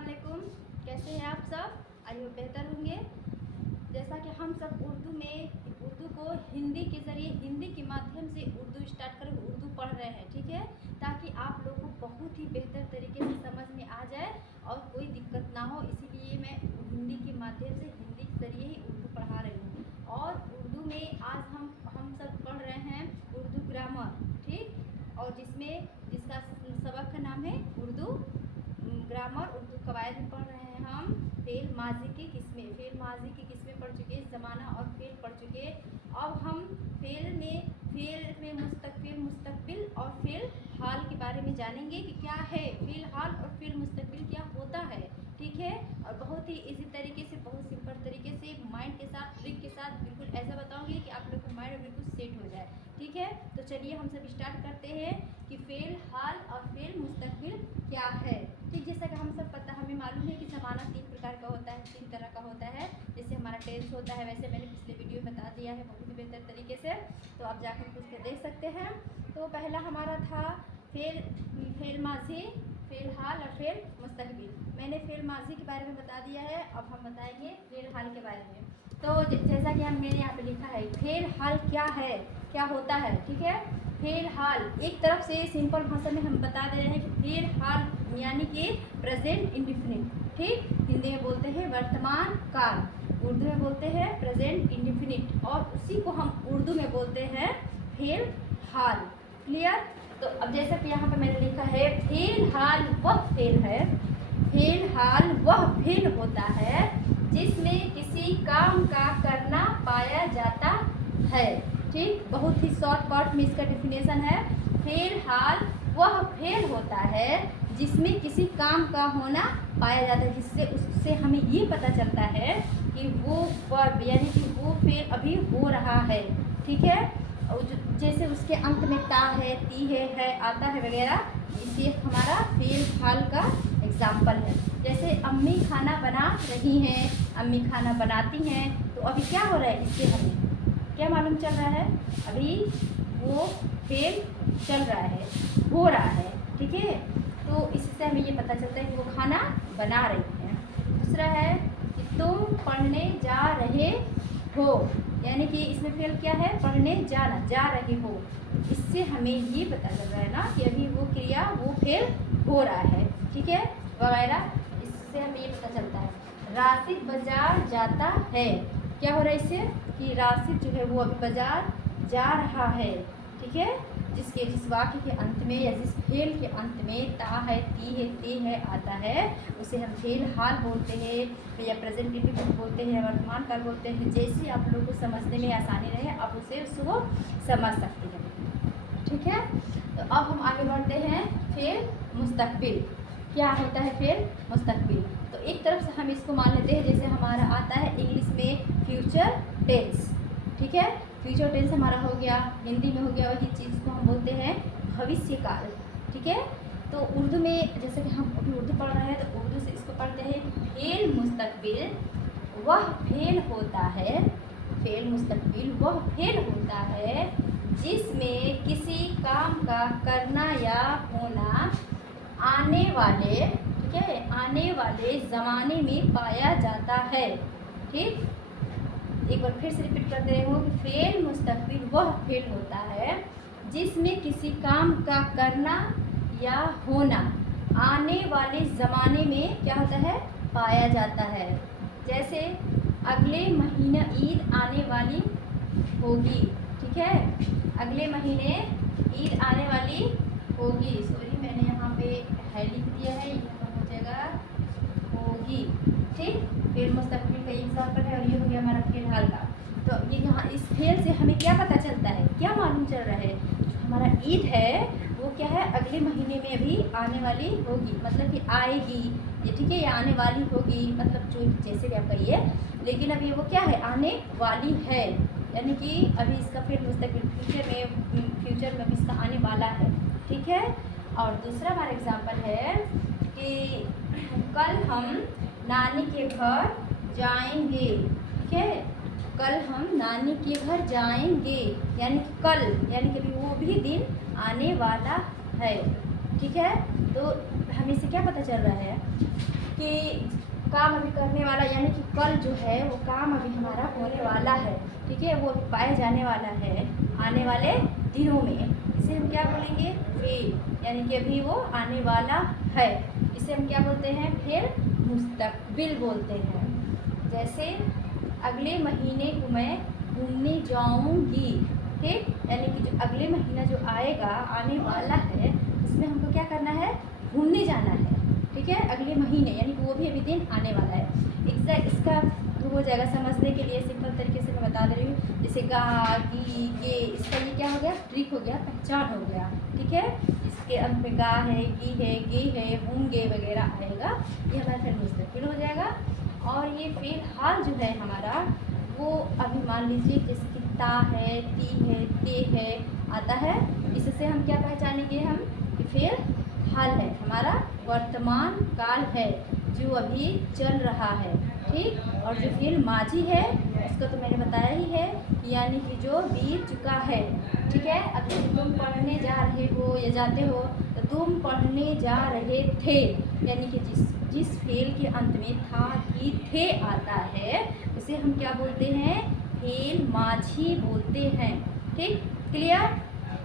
अस्सलामुअलैकुम। कैसे हैं आप सब? आई होप बेहतर होंगे। जैसा कि हम सब उर्दू को हिंदी के ज़रिए, हिंदी के माध्यम से उर्दू स्टार्ट कर उर्दू पढ़ रहे हैं, ठीक है, ताकि आप लोगों को बहुत ही बेहतर तरीके से समझ में आ जाए और कोई दिक्कत ना हो। इसीलिए मैं हिंदी के माध्यम से, हिंदी के ज़रिए ही उर्दू पढ़ा रही हूँ। और उर्दू में आज हम सब पढ़ रहे हैं उर्दू ग्रामर, ठीक, और जिसका सबक का नाम है उर्दू ग्रामर, उर्दू कवायद में पढ़ रहे हैं हम। फेल माजी की किस्में पढ़ चुके, ज़माना और फेल पढ़ चुके। अब हम फेल में मुस्तकबिल और फेल हाल के बारे में जानेंगे कि क्या है फेल हाल और फेल मुस्तकबिल क्या होता है, ठीक है। और बहुत ही इजी तरीके से, बहुत सिंपल तरीके से, माइंड के साथ, ट्रिक के साथ बिल्कुल ऐसा बताऊंगी कि आप लोग का माइंड बिल्कुल सेट हो जाए, ठीक है। तो चलिए हम सब स्टार्ट करते हैं कि फेल हाल और फेल मुस्तकबिल क्या है, ठीक। जैसा कि हम सब पता, हमें मालूम है कि ज़माना 3 प्रकार का होता है, 3 तरह का होता है। जैसे हमारा टेंस होता है, वैसे मैंने पिछले वीडियो में बता दिया है बहुत ही बेहतर तरीके से, तो आप जाकर पूछ के देख सकते हैं। तो पहला हमारा था फेल माजी, फेल हाल और फेल मुस्तकबिल। मैंने फेल माजी के बारे में बता दिया है, अब हम बताएंगे फेल हाल के बारे में। तो जैसा कि मैंने यहाँ पे लिखा है, फेल हाल क्या है, क्या होता है, ठीक है। फेल हाल एक तरफ से सिंपल भाषा में हम बता दे रहे हैं कि फेल हाल यानी कि प्रेजेंट इंडिफिनिट, ठीक। हिंदी में बोलते हैं वर्तमान काल, उर्दू में बोलते हैं प्रेजेंट इंडिफिनिट, और उसी को हम उर्दू में बोलते हैं फेल हाल। क्लियर? तो अब जैसा कि यहाँ पे मैंने लिखा है, फेल हाल वह फेल है, फेल हाल वह फेल होता है जिसमें किसी काम का करना पाया जाता है, ठीक। बहुत ही शॉर्टकट में इसका डेफिनेशन है, फेल हाल वह फेल होता है जिसमें किसी काम का होना पाया जाता है, जिससे उससे हमें ये पता चलता है कि वो वर्ब यानी कि वो फेल अभी हो रहा है, ठीक है। और जैसे उसके अंत में ता है, ती है आता है वगैरह, इसे हमारा फेल हाल का एग्जाम्पल है। जैसे अम्मी खाना बना रही हैं, अम्मी खाना बनाती हैं, तो अभी क्या हो रहा है, इससे हमें क्या मालूम चल रहा है, अभी वो फेल चल रहा है, हो रहा है, ठीक है। तो इससे हमें ये पता चलता है कि वो खाना बना रही हैं। दूसरा है कि तुम पढ़ने जा रहे हो, यानी कि इसमें फेल क्या है, पढ़ने जाना, जा रहे हो। इससे हमें ये पता चल रहा है ना कि अभी वो क्रिया वो फेल हो रहा है, ठीक है, वगैरह। इससे हमें ये पता चलता है। राशिद बाजार जाता है, क्या हो रहा है इससे कि राशिद जो है वो अभी बाजार जा रहा है, ठीक है। जिस वाक्य के अंत में या जिस फेल के अंत में ता है, ती है, ते है आता है, उसे हम फेल हाल बोलते हैं या प्रेजेंट इंडिफिनिट बोलते हैं, वर्तमान काल बोलते हैं। जैसे आप लोगों को समझने में आसानी रहे, आप उसको समझ सकते हैं, ठीक है। तो अब हम आगे बढ़ते हैं फेल मुस्तकबिल। क्या होता है फेल मुस्तकबिल? तो एक तरफ से हम इसको मान लेते हैं, जैसे हमारा आता है इंग्लिश में फ्यूचर टेंस, ठीक है। फ्यूचर टेंस हमारा हो गया, हिंदी में हो गया वही चीज़ को हम बोलते हैं भविष्य काल, ठीक है। तो उर्दू में जैसे कि हम अभी उर्दू पढ़ रहे हैं, तो उर्दू से इसको पढ़ते हैं फेल मुस्तकबिल वह फेल होता है, फेल मुस्तकबिल वह फेल होता है जिसमें किसी काम का करना या होना आने वाले, ठीक है, आने वाले ज़माने में पाया जाता है, ठीक। एक बार फिर से रिपीट कर दे रही हूँ कि फेल मुस्तकबिल वह फेल होता है जिसमें किसी काम का करना या होना आने वाले ज़माने में क्या होता है, पाया जाता है। जैसे अगले महीने ईद आने वाली होगी, ठीक है, अगले महीने ईद आने वाली होगी। सॉरी, मैंने यहाँ पे है लिख दिया है, यहाँ हो जाएगा होगी, ठीक। फेल मुस्तकबिल का एग्जाम्पल है, और ये हो गया हमारा फेल हाल का। तो ये यहाँ इस फेल से हमें क्या पता चलता है, क्या मालूम चल रहा है, जो हमारा ईद है वो क्या है, अगले महीने में अभी आने वाली होगी, मतलब कि आएगी ये, ठीक है, ये आने वाली होगी, मतलब जो जैसे भी आप कहिए, लेकिन अभी वो क्या है, आने वाली है, यानी कि अभी इसका फेल मुस्तकबिल फ्यूचर में अभी इसका आने वाला है, ठीक है। और दूसरा हमारा एग्जाम्पल है कि कल हम नानी के घर जाएंगे, ठीक है, कल हम नानी के घर जाएंगे, यानी कि कल, यानी कि अभी वो भी दिन आने वाला है, ठीक है। तो हमें इससे क्या पता चल रहा है कि काम अभी करने वाला, यानी कि कल जो है वो काम अभी हमारा होने वाला है, ठीक है, वो अभी पाए जाने वाला है आने वाले दिनों में। इसे हम क्या बोलेंगे? फेल, यानी कि अभी वो आने वाला है। इसे हम क्या बोलते हैं? फिर मुस्तकबिल बोलते हैं। जैसे अगले महीने को मैं घूमने जाऊंगी, ठीक, यानी कि जो अगले महीना जो आएगा, आने वाला है, इसमें हमको क्या करना है? घूमने जाना है, ठीक है, अगले महीने, यानी कि वो भी अभी दिन आने वाला है। इसका हो जाएगा समझने के लिए सिंपल तरीके से मैं बता दे रही हूँ। जैसे गा, गी, गे, इसका ये क्या हो गया? ट्रिक हो गया, पहचान हो गया, ठीक है। इसके अंत में गा है, गी है, गे है, होंगे वगैरह आएगा, ये हमारा फिर मुस्तकबिल हो जाएगा। और ये फिलहाल जो है हमारा, वो अभी मान लीजिए जैसे कि ता है, ती है, ते है आता है, इससे हम क्या पहचानेंगे? हम कि फिलहाल है, हमारा वर्तमान काल है जो अभी चल रहा है, ठीक। और जो फिर माजी है उसका तो मैंने बताया ही है, यानी कि जो बीत चुका है, ठीक है। अब जब तुम पढ़ने जा रहे हो या जाते हो तो तुम पढ़ने जा रहे थे, यानी कि जिस फेल के अंत में था, थी, थे आता है, उसे हम क्या बोलते हैं? फेल माझी बोलते हैं, ठीक। क्लियर?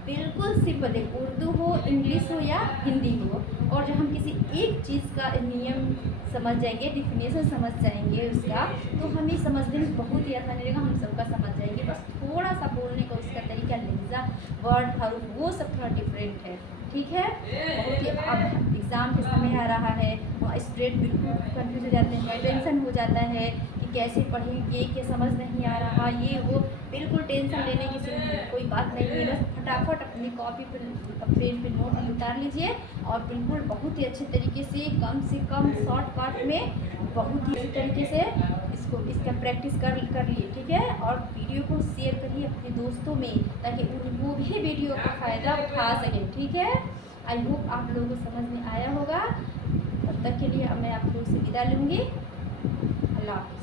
बिल्कुल सिंपल है, उर्दू हो, इंग्लिश हो या हिंदी हो। और जब हम किसी एक चीज़ का नियम समझ जाएंगे, डिफिनेशन समझ जाएंगे उसका, तो हमें समझने में बहुत ही आसान रहेगा, हम सबका समझ जाएंगे। बस थोड़ा सा बोलने का उसका तरीका, लहजा, वर्ड, हरूफ, वो सब थोड़ा डिफरेंट है, ठीक है। बहुत ही अब एग्ज़ाम के समय आ रहा है, स्टूडेंट बिल्कुल कन्फ्यूज हो जाते हैं, टेंशन हो जाता है कि कैसे पढ़ेंगे, क्या समझ नहीं आ रहा, ये वो। बिल्कुल टेंशन लेने की कोई बात नहीं है, बस फटाफट अपनी कॉपी पर, पेन पे नोट उतार लीजिए और बिल्कुल बहुत ही अच्छे तरीके से कम शॉर्टकट में बहुत ही अच्छे तरीके से इसका प्रैक्टिस कर लिए, ठीक है। और वीडियो को शेयर करिए अपने दोस्तों में, ताकि वो भी वीडियो का फ़ायदा उठा सकें, ठीक है। आई होप आप लोगों को समझ में आया होगा। तब तक के लिए मैं आप लोगों से विदा लूँगी। अल्लाह।